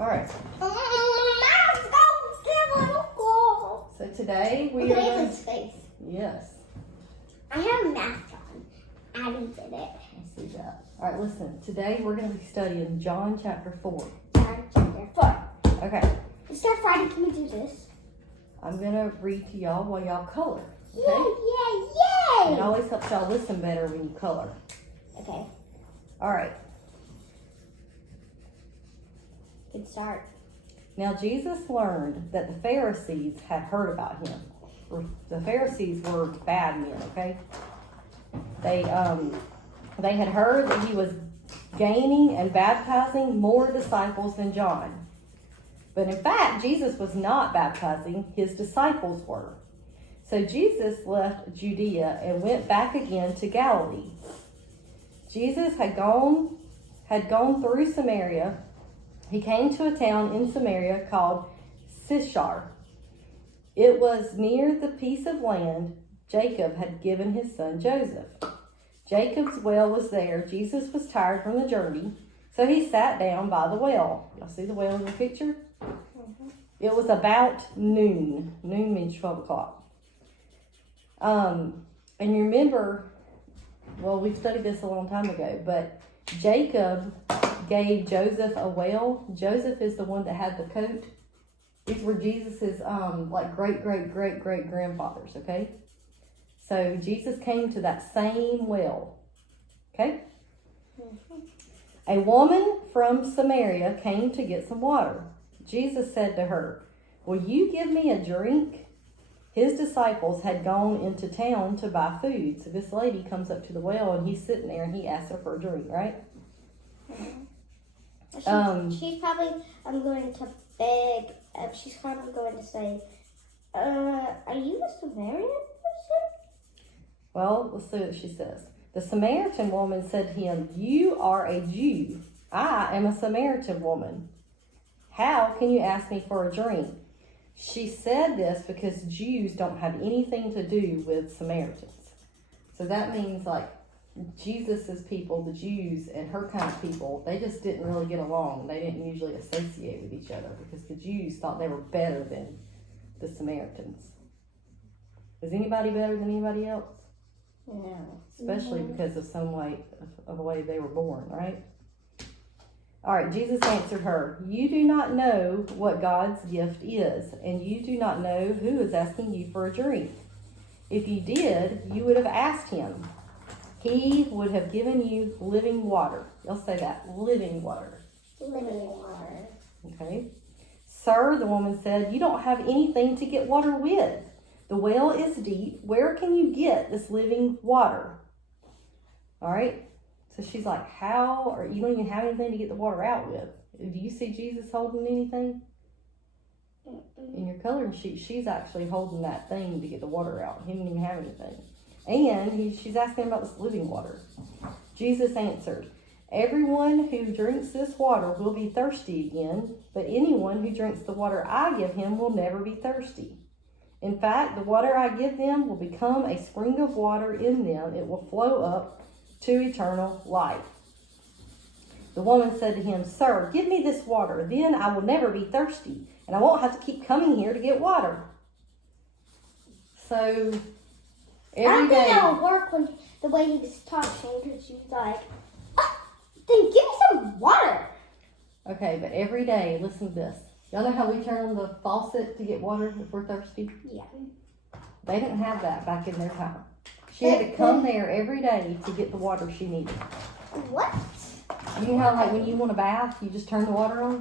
All right. So today we Look are at going Ava's face. Yes. I have a mask on. Abby did it. I see that. All right, listen. Today we're going to be studying John chapter 4. John chapter 4. Okay. Mr. Friday, can we do this? I'm going to read to y'all while y'all color. Okay? Yay, yay, It yay! always helps y'all listen better when you color. Okay, All right. good start. Now Jesus learned that the Pharisees had heard about him. The Pharisees were bad men, okay? They had heard that he was gaining and baptizing more disciples than John. But in fact, Jesus was not baptizing, his disciples were. So Jesus left Judea and went back again to Galilee. Jesus had gone through Samaria. He came to a town in Samaria called Sychar. It was near the piece of land Jacob had given his son Joseph. Jacob's well was there. Jesus was tired from the journey, so he sat down by the well. Y'all see the well in the picture? Mm-hmm. It was about noon. Noon means 12 o'clock. And you remember, well, we studied this a long time ago, but Jacob gave Joseph a well. Joseph is the one that had the coat. These were Jesus's like great grandfathers, okay? So Jesus came to that same well. Okay? Mm-hmm. A woman from Samaria came to get some water. Jesus said to her, "Will you give me a drink?" His disciples had gone into town to buy food. So this lady comes up to the well and he's sitting there and he asks her for a drink, right? Mm-hmm. She's probably going to beg. She's probably going to say, "Are you a Samaritan person?" Well, let's see what she says. The Samaritan woman said to him, "You are a Jew. I am a Samaritan woman. How can you ask me for a drink?" She said this because Jews don't have anything to do with Samaritans. So that means like Jesus's people, the Jews, and her kind of people, they just didn't really get along. They didn't usually associate with each other because the Jews thought they were better than the Samaritans. Is anybody better than anybody else? No. Especially because of some way of the way they were born, right? All right, Jesus answered her, "You do not know what God's gift is, and you do not know who is asking you for a drink. If you did, you would have asked him. He would have given you living water." Y'all say that, living water. Living water. Okay. "Sir," the woman said, "you don't have anything to get water with. The well is deep. Where can you get this living water?" All right. So she's like, "How? Or you don't even have anything to get the water out with." Do you see Jesus holding anything? In your coloring sheet, she's actually holding that thing to get the water out. He didn't even have anything. And she's asking about this living water. Jesus answered, "Everyone who drinks this water will be thirsty again, but anyone who drinks the water I give him will never be thirsty. In fact, the water I give them will become a spring of water in them. It will flow up to eternal life." The woman said to him, "Sir, give me this water. Then I will never be thirsty, and I won't have to keep coming here to get water." So, I don't every think day. that would work when the way he was talking, because she was like, "Then give me some water." Okay, but every day, listen to this. Y'all know how we turn on the faucet to get water if we're thirsty? Yeah. They didn't have that back in their time. She had to come there every day to get the water she needed. What? You know how like when you want a bath, you just turn the water on?